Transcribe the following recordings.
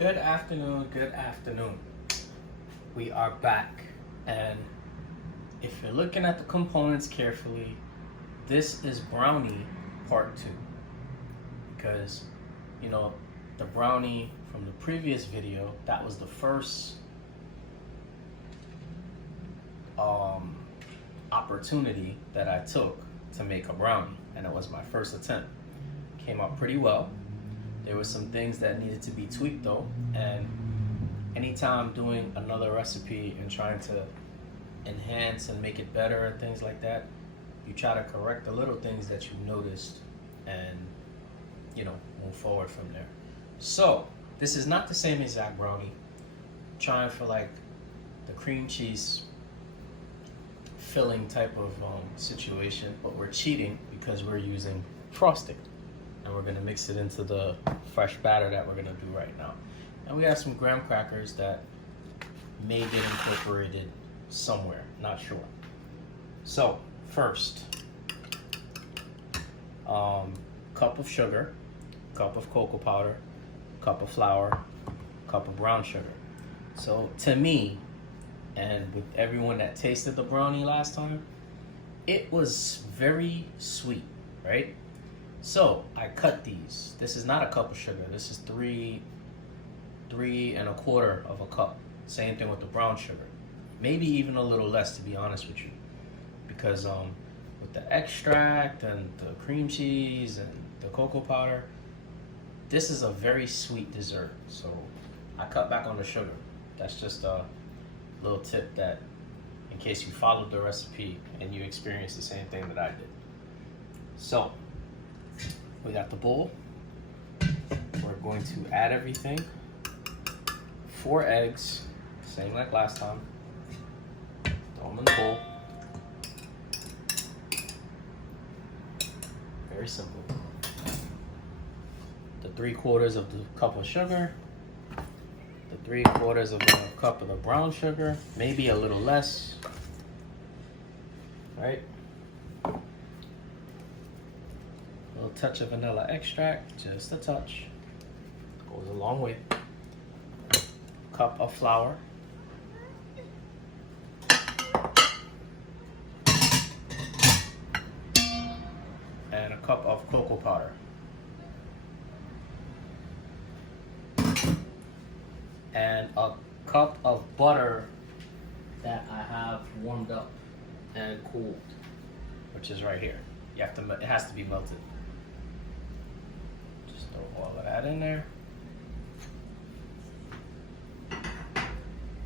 Good afternoon, good afternoon. We are back, and if you're looking at the components carefully, this is Brownie Part 2. Because, the Brownie from the previous video, that was the first opportunity that I took to make a brownie, and it was my first attempt. Came out pretty well. There were some things that needed to be tweaked though, and anytime doing another recipe and trying to enhance and make it better and things like that, you try to correct the little things that you noticed and move forward from there. So this is not the same exact brownie. Trying for like the cream cheese filling type of situation, but we're cheating because we're using frosting. And we're gonna mix it into the fresh batter that we're gonna do right now. And we have some graham crackers that may get incorporated somewhere, not sure. So first, cup of sugar, cup of cocoa powder, cup of flour, cup of brown sugar. So to me, and with everyone that tasted the brownie last time, it was very sweet, right? So I cut these. This is not a cup of sugar. This is three and a quarter of a cup. Same thing with the brown sugar. Maybe even a little less, to be honest with you, because with the extract and the cream cheese and the cocoa powder, this is a very sweet dessert. So I cut back on the sugar. That's just a little tip that, in case you followed the recipe and you experienced the same thing that I did. So we got the bowl. We're going to add everything. 4 eggs, same like last time. Throw them in the bowl. Very simple. The 3/4 of the cup of sugar. The 3/4 of a cup of the brown sugar. Maybe a little less. Right? A little touch of vanilla extract, just a touch. Goes a long way. Cup of flour. And a cup of cocoa powder. And a cup of butter that I have warmed up and cooled, which is right here. You have to, it has to be melted. Just throw all of that in there.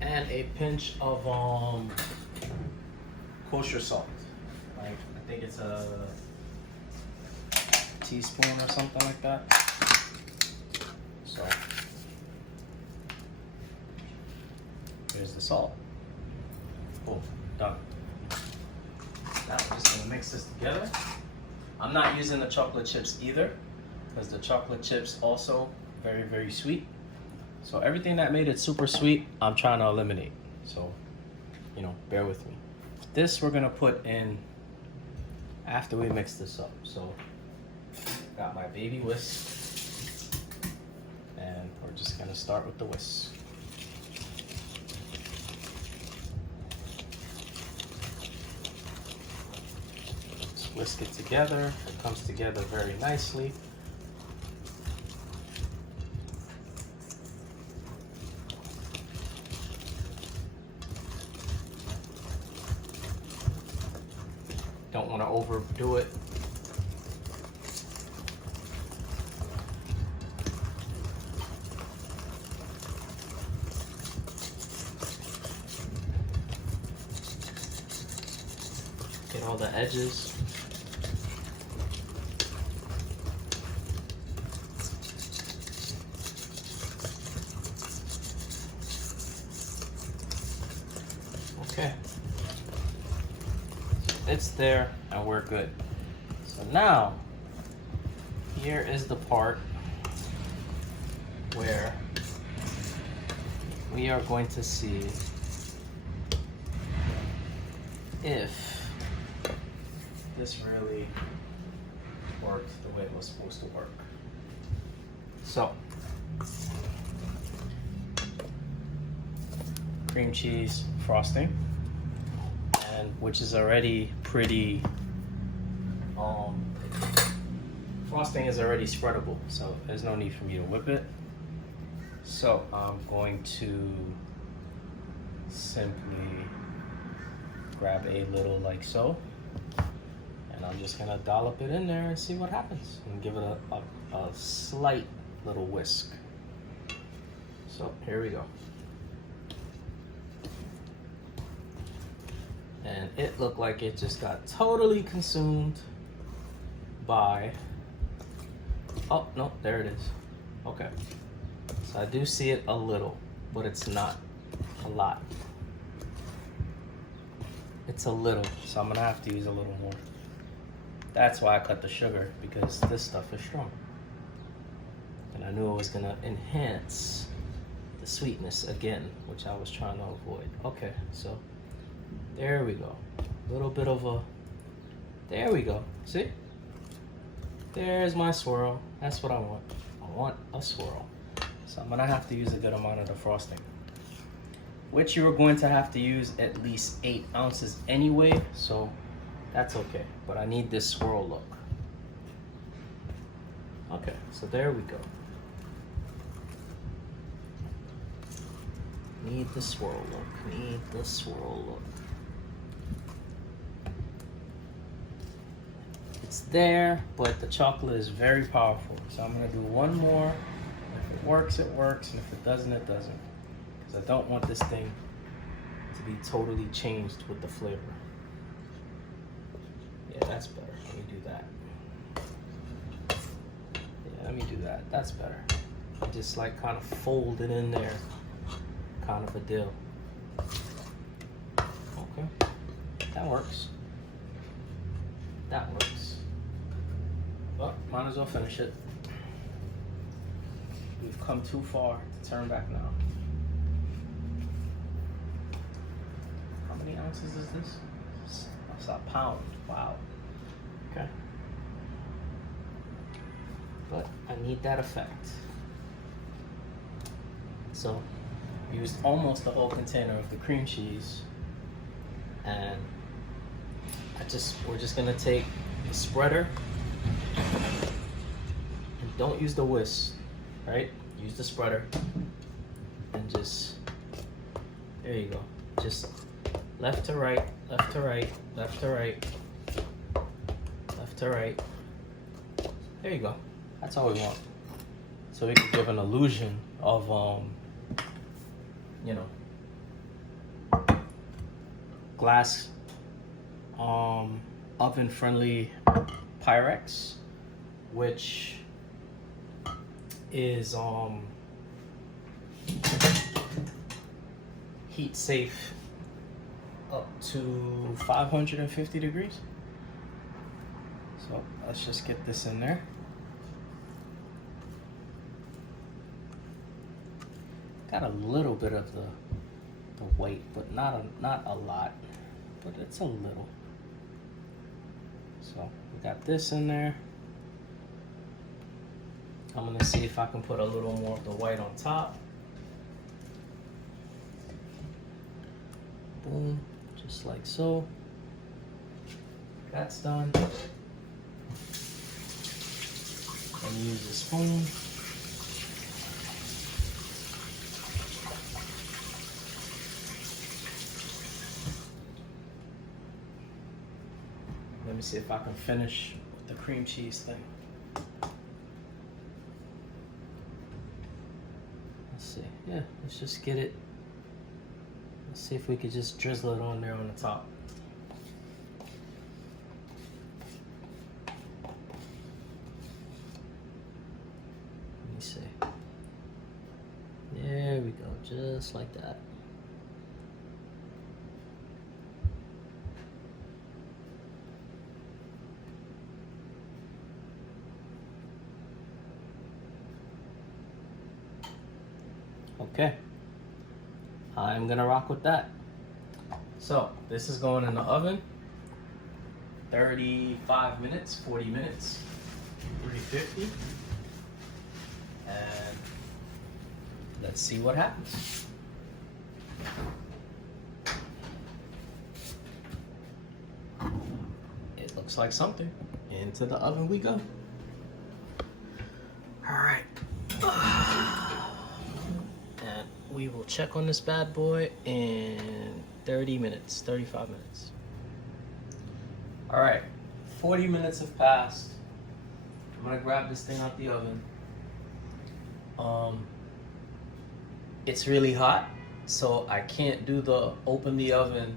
And a pinch of kosher salt. Like, I think it's a teaspoon or something like that. So here's the salt. Cool, done. Now we're just gonna mix this together. I'm not using the chocolate chips either, because the chocolate chips also very, very sweet. So everything that made it super sweet, I'm trying to eliminate. So, bear with me. This we're gonna put in after we mix this up. So, got my baby whisk, and we're just gonna start with the whisk. Just whisk it together. It comes together very nicely. Don't want to overdo it. Get all the edges. Okay. It's there and we're good. So now, here is the part where we are going to see if this really worked the way it was supposed to work. So, cream cheese frosting, and which is already pretty, frosting is already spreadable, so there's no need for me to whip it. So I'm going to simply grab a little like so, and I'm just gonna dollop it in there and see what happens, and give it a slight little whisk. So here we go. And it looked like it just got totally consumed by, oh no, there it is. Okay, so I do see it a little, but it's not a lot. It's a little, so I'm gonna have to use a little more. That's why I cut the sugar, because this stuff is strong. And I knew it was gonna enhance the sweetness again, which I was trying to avoid. Okay, so there we go. A little bit of a, there we go. See? There's my swirl. That's what I want. I want a swirl. So I'm gonna have to use a good amount of the frosting, which you are going to have to use at least 8 ounces anyway, so that's okay. But I need this swirl look. Okay, so there we go. Need the swirl look, need the swirl look. It's there, but the chocolate is very powerful. So I'm gonna do one more. If it works, it works, and if it doesn't, it doesn't. Because I don't want this thing to be totally changed with the flavor. Yeah, that's better. Let me do that. Yeah, let me do that. That's better. Just like kind of fold it in there, kind of a deal. Okay, that works. That works. Well, might as well finish it. We've come too far to turn back now. How many ounces is this? That's a pound. Wow. Okay. But I need that effect. So, used almost the whole container of the cream cheese, and we're just gonna take the spreader, and don't use the whisk, right? Use the spreader, and just, there you go. Just left to right, left to right, left to right, left to right. There you go. That's all we want. So we can give an illusion of, you know, glass, oven-friendly Pyrex, which is heat safe up to 550 degrees. So let's just get this in there. Got a little bit of the weight, but not a lot, but it's a little. So we got this in there. I'm gonna see if I can put a little more of the white on top. Boom, just like so. That's done. And use the spoon. Let me see if I can finish with the cream cheese thing. Let's see. Yeah, let's just get it. Let's see if we could just drizzle it on there on the top. Let me see. There we go, just like that. Okay, I'm gonna rock with that. So this is going in the oven, 35 minutes, 40 minutes, 350, and let's see what happens. looks like something. Into the oven we go. All right. And we will check on this bad boy in 30 minutes, 35 minutes. All right, 40 minutes have passed. I'm gonna grab this thing out the oven. It's really hot, so I can't do the open the oven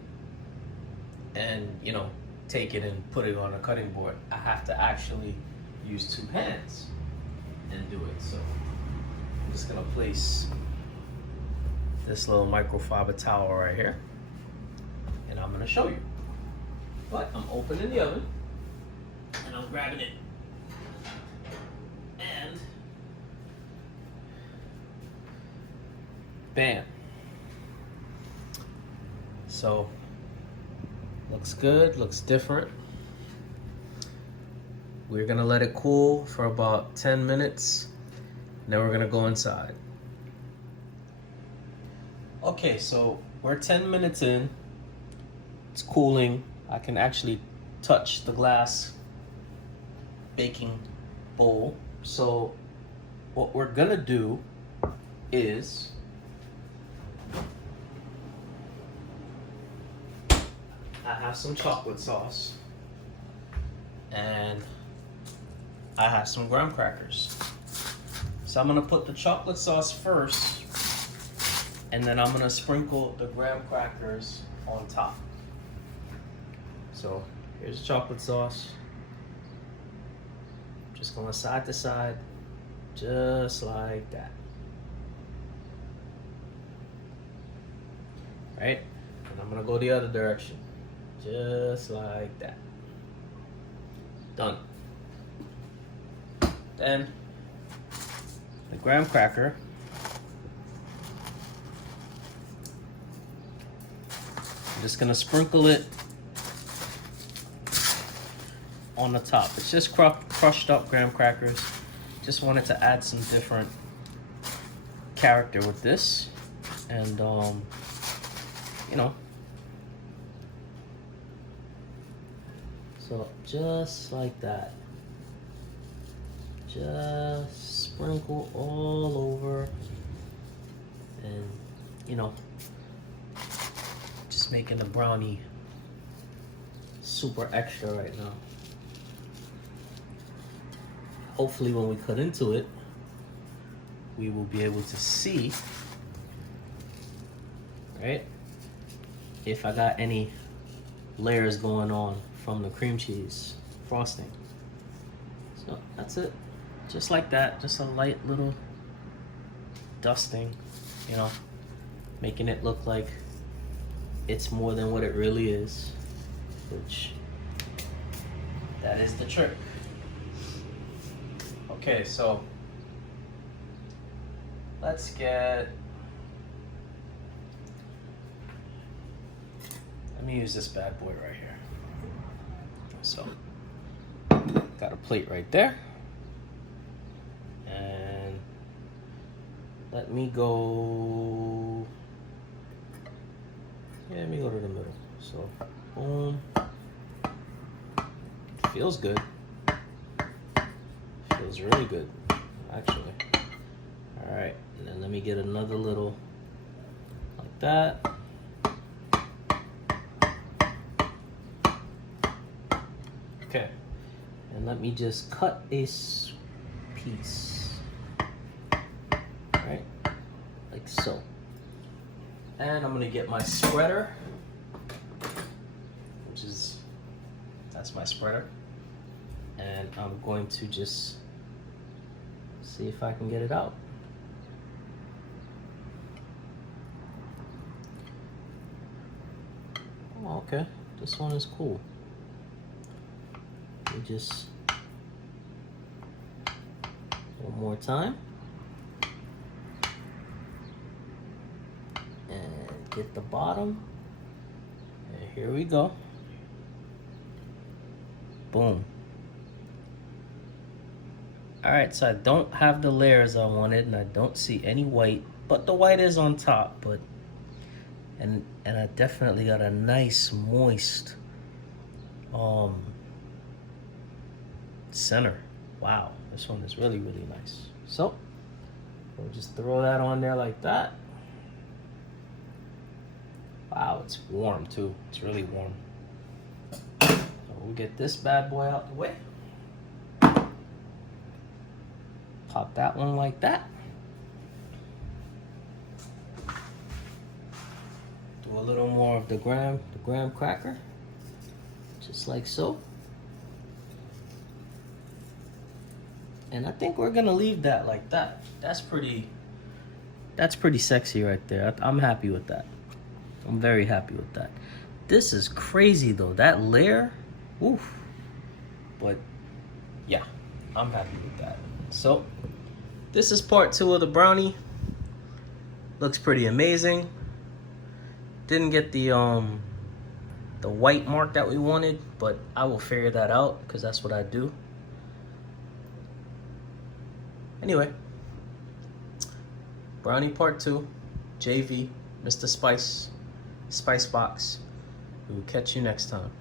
and, you know, take it and put it on a cutting board. I have to actually use two hands and do it. So I'm just gonna place this little microfiber towel right here, and I'm gonna show you. But I'm opening the oven and I'm grabbing it, and bam. So looks good, looks different. We're gonna let it cool for about 10 minutes. Then we're gonna go inside. Okay, so we're 10 minutes in. It's cooling. I can actually touch the glass baking bowl. So what we're gonna do is I have some chocolate sauce and I have some graham crackers. So I'm gonna put the chocolate sauce first, and then I'm gonna sprinkle the graham crackers on top. So here's the chocolate sauce. Just going side to side, just like that. Right? And I'm gonna go the other direction. Just like that. Done. Then the graham cracker. I'm just gonna sprinkle it on the top. It's just crushed up graham crackers. Just wanted to add some different character with this, and you know. So just like that. Just sprinkle all over, and you know, just making the brownie super extra right now. Hopefully when we cut into it, we will be able to see, right, if I got any layers going on from the cream cheese frosting. So that's it. Just like that, just a light little dusting, you know, making it look like it's more than what it really is, which that is the trick. Okay, so let's get, let me use this bad boy right here. So, got a plate right there. And let me go, let me go to the middle. So, boom. Feels good. Feels really good, actually. All right, and then let me get another little like that. Okay, and let me just cut a piece, right, like so. And I'm gonna get my spreader, which is, that's my spreader. And I'm going to just see if I can get it out. Oh, okay, this one is cool. We just, one more time. And get the bottom. And here we go. Boom. All right, so I don't have the layers I wanted, and I don't see any white, but the white is on top. But and I definitely got a nice moist center. Wow, this one is really, really nice. So we'll just throw that on there like that. Wow, it's warm too. It's really warm. So we'll get this bad boy out the way. Pop that one like that. Do a little more of the graham cracker, just like so. And I think we're gonna leave that like that. That's pretty sexy right there. I'm happy with that. I'm very happy with that. This is crazy though, that layer, oof. But yeah, I'm happy with that. So this is part 2 of the brownie. Looks pretty amazing. Didn't get the white mark that we wanted, but I will figure that out because that's what I do. Anyway, brownie part 2, JV, Mr. Spice Box. We will catch you next time.